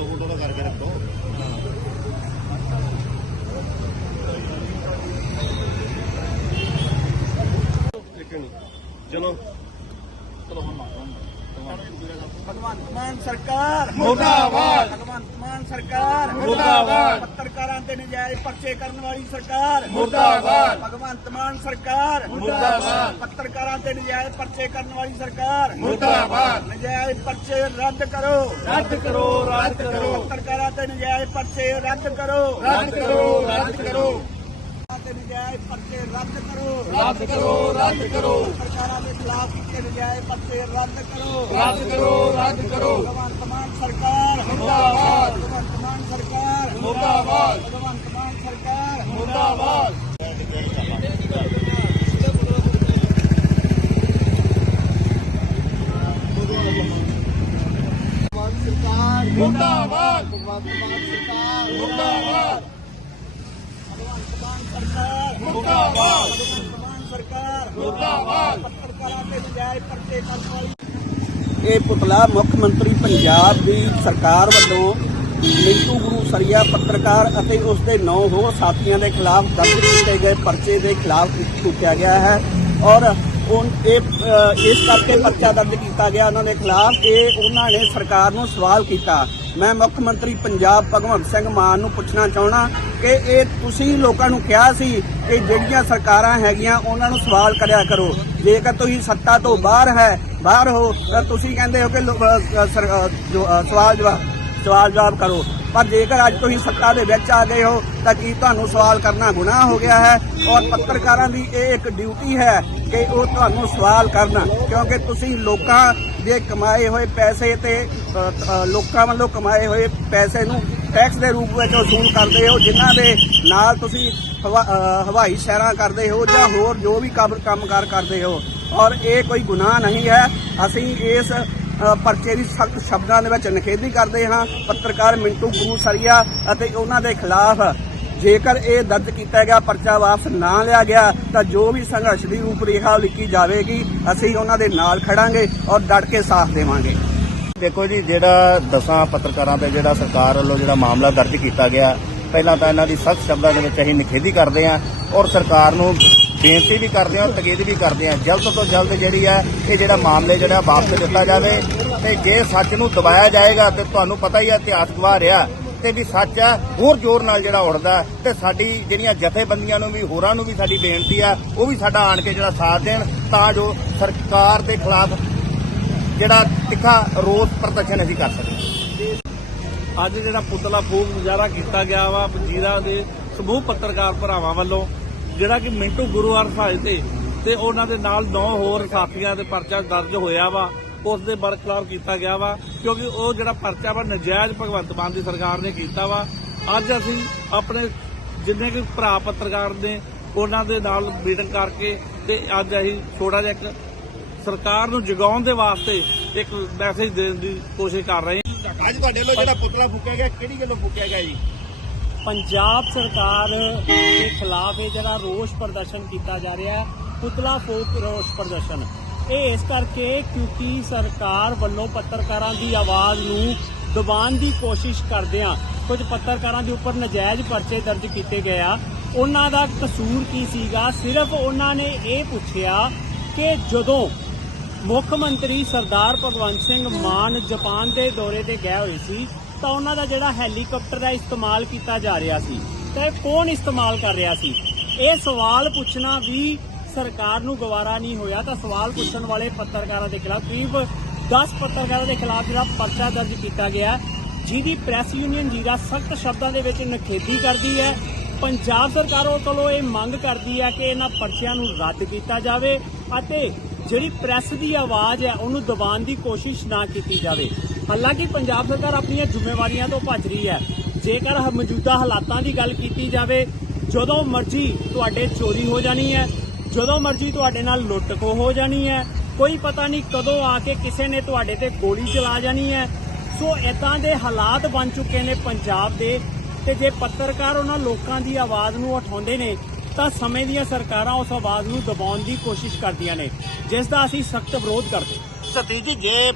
Photo photo ਦਾ ਕਰਕੇ ਰੱਖੋ। ਚਲੋ। ਚਲੋ ਹੁਣ ਮਾਰੋ ਭਗਵੰਤ ਮਾਨ ਸਰਕਾਰ ਮੁਰਦਾਬਾਦ। ਭਗਵੰਤ ਮਾਨ ਸਰਕਾਰ ਮੁਰਦਾਬਾਦ। ਪੱਤਰਕਾਰਾਂ ਤੇ ਨਜਾਇਜ਼ ਪਰਚੇ ਕਰਨ ਵਾਲੀ ਸਰਕਾਰ ਮੁਰਦਾਬਾਦ। ਭਗਵੰਤ ਮਾਨ ਸਰਕਾਰ ਮੁਰਦਾਬਾਦ। ਪੱਤਰਕਾਰਾਂ ਤੇ ਨਜਾਇਜ਼ ਪਰਚੇ ਕਰਨ ਵਾਲੀ ਸਰਕਾਰ ਮੁਰਦਾਬਾਦ। ਨਜਾਇਜ਼ ਪਰਚੇ ਰੱਦ ਕਰੋ ਰੱਦ ਕਰੋ ਰੱਦ ਕਰੋ ਪੱਤਰਕਾਰਾਂ ਤੇ ਨਜਾਇਜ਼ ਪਰਚੇ ਰੱਦ ਕਰੋ ਰੱਦ ਕਰੋ ਰੱਦ ਕਰੋ ਤੇ ਨਜਾਇਜ਼ ਪਰਚੇ ਰੱਦ ਕਰੋ। ਰੱਦ ਕਰੋ ਰੱਦ ਕਰੋ। ਪੱਤਰਕਾਰਾਂ ਦੇ ਖਿਲਾਫ ਕੀਤੇ ਨਜਾਇਜ਼ ਪਰਚੇ ਰੱਦ ਕਰੋ। ਰੱਦ ਕਰੋ ਰੱਦ ਕਰੋ। ਭਗਵੰਤ ਮਾਨ ਸਰਕਾਰ। ਮੁਰਦਾਬਾਦ। ਭਗਵੰਤ ਮਾਨ ਸਰਕਾਰ। ਮੁਰਦਾਬਾਦ। ਭਗਵੰਤ ਮਾਨ ਸਰਕਾਰ। ਮੁਰਦਾਬਾਦ। ਸਰਕਾਰ। ਮੁਰਦਾਬਾਦ। ਭਗਵੰਤ ਮਾਨ ਸਰਕਾਰ ਮੁਰਦਾਬਾਦ ਭਗਵੰਤ ਮਾਨ ਸਰਕਾਰ ਮੁਰਦਾਬਾਦ ਸਰਕਾਰ ਮੁਰਦਾਬਾਦ ਪੱਤਰਕਾਰਾਂ ਤੇ ਨਜਾਇਜ਼ ਪਰਚੇ ਕਰਨ ਵਾਲੀ ਇਹ ਪੁਤਲਾ ਮੁੱਖ ਮੰਤਰੀ ਪੰਜਾਬ ਦੀ ਸਰਕਾਰ ਵੱਲੋਂ ਮਿੰਟੂ ਗੁਰੂ ਸਰੀਆ ਪੱਤਰਕਾਰ ਅਤੇ ਉਸ ਦੇ 9 ਹੋਰ ਸਾਥੀਆਂ ਦੇ ਖਿਲਾਫ ਦਰਜ ਕੀਤੇ ਗਏ ਪਰਚੇ ਦੇ ਖਿਲਾਫ ਚੁੱਕਿਆ ਗਿਆ ਹੈ ਔਰ ਉਹ ਇਹ ਇਸ ਕਰਕੇ ਪਰਚਾ ਦਰਜ ਕੀਤਾ ਗਿਆ ਉਹਨਾਂ ਦੇ ਖਿਲਾਫ ਕਿ ਉਹਨਾਂ ਨੇ ਸਰਕਾਰ ਨੂੰ ਸਵਾਲ ਕੀਤਾ। ਮੈਂ ਮੁੱਖ ਮੰਤਰੀ ਪੰਜਾਬ ਭਗਵੰਤ ਸਿੰਘ ਮਾਨ ਨੂੰ ਪੁੱਛਣਾ ਚਾਹਣਾ ਕਿ ਇਹ ਤੁਸੀਂ ਲੋਕਾਂ ਨੂੰ ਕਿਹਾ ਸੀ ਕਿ ਜਿਹੜੀਆਂ ਸਰਕਾਰਾਂ ਹੈਗੀਆਂ ਉਹਨਾਂ ਨੂੰ ਸਵਾਲ ਕਰਿਆ ਕਰੋ। ਜੇਕਰ ਤੁਸੀਂ ਸੱਤਾ ਤੋਂ ਬਾਹਰ ਹੈ, ਬਾਹਰ ਹੋ, ਤਾਂ ਤੁਸੀਂ ਕਹਿੰਦੇ ਹੋ ਕਿ ਸਵਾਲ ਜਵਾਬ ਸਵਾਲ ਜਵਾਬ ਕਰੋ। ਪਰ ਜੇਕਰ ਅੱਜ ਤੁਸੀਂ ਸੱਤਾ ਦੇ ਵਿੱਚ ਆ ਗਏ ਹੋ, ਤਾਂ ਕੀ ਤੁਹਾਨੂੰ ਸਵਾਲ ਕਰਨਾ ਗੁਨਾਹ ਹੋ ਗਿਆ ਹੈ? ਔਰ ਪੱਤਰਕਾਰਾਂ ਦੀ ਇਹ ਇੱਕ ਡਿਊਟੀ ਹੈ ਕਿ ਉਹ ਤੁਹਾਨੂੰ ਸਵਾਲ ਕਰਨ, ਕਿਉਂਕਿ ਤੁਸੀਂ ਲੋਕਾਂ ਦੇ ਕਮਾਏ ਹੋਏ ਪੈਸੇ ਤੇ ਲੋਕਾਂ ਵੱਲੋਂ ਕਮਾਏ ਹੋਏ ਪੈਸੇ ਨੂੰ ਟੈਕਸ ਦੇ ਰੂਪ ਵਿੱਚ ਵਸੂਲ ਕਰਦੇ ਹੋ, ਜਿਨ੍ਹਾਂ ਦੇ ਨਾਲ ਤੁਸੀਂ ਹਵਾ- ਹਵਾਈ ਸ਼ਹਿਰਾਂ ਕਰਦੇ ਹੋ ਜਾਂ ਹੋਰ ਜੋ ਵੀ ਕੰਮ ਕੰਮਕਾਰ ਕਰਦੇ ਹੋ। ਔਰ ਇਹ ਕੋਈ ਗੁਨਾਹ ਨਹੀਂ ਹੈ। ਅਸੀਂ ਇਸ ਪਰਚੇ ਦੀ ਸਖਤ ਸ਼ਬਦਾਂ ਦੇ ਵਿੱਚ ਨਿਖੇਧੀ ਕਰਦੇ ਹਾਂ। ਪੱਤਰਕਾਰ ਮਿੰਟੂ ਗੁਰੂ ਸਰੀਆ ਅਤੇ ਉਹਨਾਂ ਦੇ ਖਿਲਾਫ ਜੇਕਰ ਇਹ ਦਰਜ ਕੀਤਾ ਗਿਆ, ਪਰਚਾ ਵਾਪਸ ਨਾ ਲਿਆ ਗਿਆ, ਤਾਂ ਜੋ ਵੀ ਸੰਘਰਸ਼ ਦੀ ਰੂਪਰੇਖਾ ਲਿਖੀ ਜਾਵੇਗੀ, ਅਸੀਂ ਉਹਨਾਂ ਦੇ ਨਾਲ ਖੜਾਂਗੇ ਔਰ ਡਟ ਕੇ ਸਾਥ ਦੇਵਾਂਗੇ। ਦੇਖੋ ਜੀ, ਜਿਹੜਾ ਦਸਾਂ ਪੱਤਰਕਾਰਾਂ ਤੇ ਜਿਹੜਾ ਸਰਕਾਰ ਵੱਲੋਂ ਜਿਹੜਾ ਮਾਮਲਾ ਦਰਜ ਕੀਤਾ ਗਿਆ, ਪਹਿਲਾਂ ਤਾਂ ਇਹਨਾਂ ਦੀ ਸਖਤ ਸ਼ਬਦਾਂ ਦੇ ਵਿੱਚ ਅਸੀਂ ਨਿਖੇਧੀ ਕਰਦੇ ਹਾਂ ਔਰ ਸਰਕਾਰ ਨੂੰ ਬੇਨਤੀ ਵੀ ਕਰਦੇ ਹਾਂ ਤਕੀਦ ਵੀ ਕਰਦੇ ਹਾਂ। ਜਲਦ ਤੋਂ ਜਲਦ ਜਿਹੜੀ ਹੈ, ਇਹ ਜਿਹੜਾ ਮਾਮਲੇ ਜਿਹੜਾ ਵਾਪਸ ਦਿੱਤਾ ਜਾਵੇ ਤੇ ਜੇ ਸੱਚ ਨੂੰ ਦਬਾਇਆ ਜਾਏਗਾ ਤੇ ਤੁਹਾਨੂੰ ਪਤਾ ਹੀ ਹੈ, ਇਤਿਹਾਸ ਗਵਾਹ ਰਿਹਾ ਤੇ ਵੀ ਸੱਚ ਆ ਹੋਰ ਜ਼ੋਰ ਨਾਲ ਜਿਹੜਾ ਉੜਦਾ ਤੇ ਸਾਡੀ ਜਿਹੜੀਆਂ ਜਥੇਬੰਦੀਆਂ ਨੂੰ ਵੀ, ਹੋਰਾਂ ਨੂੰ ਵੀ ਸਾਡੀ ਬੇਨਤੀ ਆ ਉਹ ਵੀ ਸਾਡਾ ਆਣ ਕੇ ਜਿਹੜਾ ਸਾਥ ਦੇਣ ਤਾਂ ਜੋ ਸਰਕਾਰ ਦੇ ਖਿਲਾਫ ਜਿਹੜਾ ਤਿੱਖਾ ਰੋਸ ਪ੍ਰਦਰਸ਼ਨ ਅਸੀਂ ਕਰ ਸਕੀਏ। ਅੱਜ ਜਿਹੜਾ ਪੁਤਲਾ ਫੂਕ ਮੁਜ਼ਾਹਰਾ ਕੀਤਾ ਗਿਆ ਵਾ ਵਜ਼ੀਰਾ ਦੇ ਸਮੂਹ ਪੱਤਰਕਾਰ ਭਰਾਵਾਂ ਵੱਲੋਂ ਜਿਹੜਾ ਕਿ ਮਿੰਟੂ ਗੁਰੂ ਸਾਹਿਬ ਤੇ ਤੇ ਉਹਨਾਂ ਦੇ ਨਾਲ 9 ਹੋਰ ਸਾਥੀਆਂ ਦੇ ਪਰਚਾ ਦਰਜ ਹੋਇਆ ਵਾ, ਉਸ ਦੇ ਬਰਖਲਾਫ ਕੀਤਾ ਗਿਆ ਵਾ, ਕਿਉਂਕਿ ਉਹ ਜਿਹੜਾ ਪਰਚਾ ਵਾ ਨਜਾਇਜ਼ ਭਗਵੰਤ ਮਾਨ ਦੀ ਸਰਕਾਰ ਨੇ ਕੀਤਾ ਵਾ। ਅੱਜ ਅਸੀਂ ਆਪਣੇ ਜਿੰਨੇ ਕਿ ਭਰਾ ਪੱਤਰਕਾਰ ਨੇ, ਉਹਨਾਂ ਦੇ ਨਾਲ ਮੀਟਿੰਗ ਕਰਕੇ ਤੇ ਅੱਜ ਅਸੀਂ ਥੋੜਾ ਜਿਹਾ ਇੱਕ ਸਰਕਾਰ ਨੂੰ ਜਗਾਉਣ ਦੇ ਵਾਸਤੇ ਇੱਕ ਮੈਸੇਜ ਦੇਣ ਦੀ ਕੋਸ਼ਿਸ਼ ਕਰ ਰਹੇ ਹਾਂ। ਅੱਜ ਤੁਹਾਡੇ ਵੱਲੋਂ ਜਿਹੜਾ ਪੁਤਲਾ ਫੂਕਿਆ ਗਿਆ, ਕਿਹੜੀ ਗੱਲੋਂ ਫੂਕਿਆ ਗਿਆ ਜੀ? ਪੰਜਾਬ ਸਰਕਾਰ ਦੇ ਖਿਲਾਫ ਇਹ ਜਿਹੜਾ ਰੋਸ ਪ੍ਰਦਰਸ਼ਨ ਕੀਤਾ ਜਾ ਰਿਹਾ ਹੈ, ਪੁਤਲਾ ਫੂਕ ਰੋਸ ਪ੍ਰਦਰਸ਼ਨ। ਇਹ ਇਸ ਕਰਕੇ ਕਿਉਂਕਿ ਸਰਕਾਰ ਵੱਲੋਂ ਪੱਤਰਕਾਰਾਂ ਦੀ ਆਵਾਜ਼ ਨੂੰ ਦਬਾਉਣ ਦੀ ਕੋਸ਼ਿਸ਼ ਕਰਦਿਆਂ ਕੁਝ ਪੱਤਰਕਾਰਾਂ ਦੇ ਉੱਪਰ ਨਜਾਇਜ਼ ਪਰਚੇ ਦਰਜ ਕੀਤੇ ਗਏ ਆ। ਉਹਨਾਂ ਦਾ ਕਸੂਰ ਕੀ ਸੀਗਾ? ਸਿਰਫ ਉਹਨਾਂ ਨੇ ਇਹ ਪੁੱਛਿਆ ਕਿ ਜਦੋਂ ਮੁੱਖ ਮੰਤਰੀ ਸਰਦਾਰ ਭਗਵੰਤ ਸਿੰਘ ਮਾਨ ਜਾਪਾਨ ਦੇ ਦੌਰੇ ਤੇ ਗਏ ਹੋਏ ਸੀ ਤਾਂ ਉਹਨਾਂ ਦਾ ਜਿਹੜਾ ਹੈਲੀਕਾਪਟਰ ਦਾ ਇਸਤੇਮਾਲ ਕੀਤਾ ਜਾ ਰਿਹਾ ਸੀ ਤਾਂ ਇਹ ਕੌਣ ਇਸਤੇਮਾਲ ਕਰ ਰਿਹਾ ਸੀ? ਇਹ ਸਵਾਲ ਪੁੱਛਣਾ ਵੀ ਸਰਕਾਰ ਨੂੰ ਗਵਾਰਾ ਨਹੀਂ ਹੋਇਆ ਤਾਂ ਸਵਾਲ ਪੁੱਛਣ ਵਾਲੇ ਪੱਤਰਕਾਰਾਂ ਦੇ ਖਿਲਾਫ, ਕਰੀਬ 10 ਪੱਤਰਕਾਰਾਂ ਦੇ ਖਿਲਾਫ ਜਿਹੜਾ ਪਰਚਾ ਦਰਜ ਕੀਤਾ ਗਿਆ, ਜਿਹਦੀ ਪ੍ਰੈਸ ਯੂਨੀਅਨ ਜੀਰਾ ਸਖਤ ਸ਼ਬਦਾਂ ਦੇ ਵਿੱਚ ਨਿਖੇਧੀ ਕਰਦੀ ਹੈ। ਪੰਜਾਬ ਸਰਕਾਰ ਉਹ ਕੋਲੋਂ ਇਹ ਮੰਗ ਕਰਦੀ ਹੈ ਕਿ ਇਹਨਾਂ ਪਰਚਿਆਂ ਨੂੰ ਰੱਦ ਕੀਤਾ ਜਾਵੇ ਅਤੇ ਜਿਹੜੀ ਪ੍ਰੈਸ ਦੀ ਆਵਾਜ਼ ਹੈ, ਉਹਨੂੰ ਦਬਾਉਣ ਦੀ ਕੋਸ਼ਿਸ਼ ਨਾ ਕੀਤੀ ਜਾਵੇ। ਹਾਲਾਂਕਿ ਪੰਜਾਬ ਸਰਕਾਰ ਆਪਣੀਆਂ ਜ਼ਿੰਮੇਵਾਰੀਆਂ ਤੋਂ ਭੱਜ ਰਹੀ ਹੈ। ਜੇਕਰ ਮੌਜੂਦਾ ਹਾਲਾਤਾਂ ਦੀ ਗੱਲ ਕੀਤੀ ਜਾਵੇ, ਜਦੋਂ ਮਰਜ਼ੀ ਤੁਹਾਡੇ ਚੋਰੀ ਹੋ ਜਾਣੀ ਹੈ, ਜਦੋਂ ਮਰਜ਼ੀ ਤੁਹਾਡੇ ਨਾਲ ਲੁੱਟ ਹੋ ਜਾਣੀ ਹੈ, ਕੋਈ ਪਤਾ ਨਹੀਂ ਕਦੋਂ ਆ ਕੇ ਕਿਸੇ ਨੇ ਤੁਹਾਡੇ ਤੇ ਗੋਲੀ ਚਲਾ ਜਾਣੀ ਹੈ। ਸੋ ਇਦਾਂ ਦੇ ਹਾਲਾਤ ਬਣ ਚੁੱਕੇ ਨੇ ਪੰਜਾਬ ਦੇ, ਤੇ ਜੇ ਪੱਤਰਕਾਰ ਉਹਨਾਂ ਲੋਕਾਂ ਦੀ ਆਵਾਜ਼ ਨੂੰ ਉਠਾਉਂਦੇ ਨੇ ਤਾਂ ਸਮੇਂ ਦੀਆਂ ਸਰਕਾਰਾਂ ਉਸ ਆਵਾਜ਼ ਨੂੰ ਦਬਾਉਣ ਦੀ ਕੋਸ਼ਿਸ਼ ਕਰਦੀਆਂ ਨੇ, ਜਿਸ ਦਾ ਅਸੀਂ ਸਖਤ ਵਿਰੋਧ ਕਰਦੇ ਸਤੀ ਜੀ, ਜੇ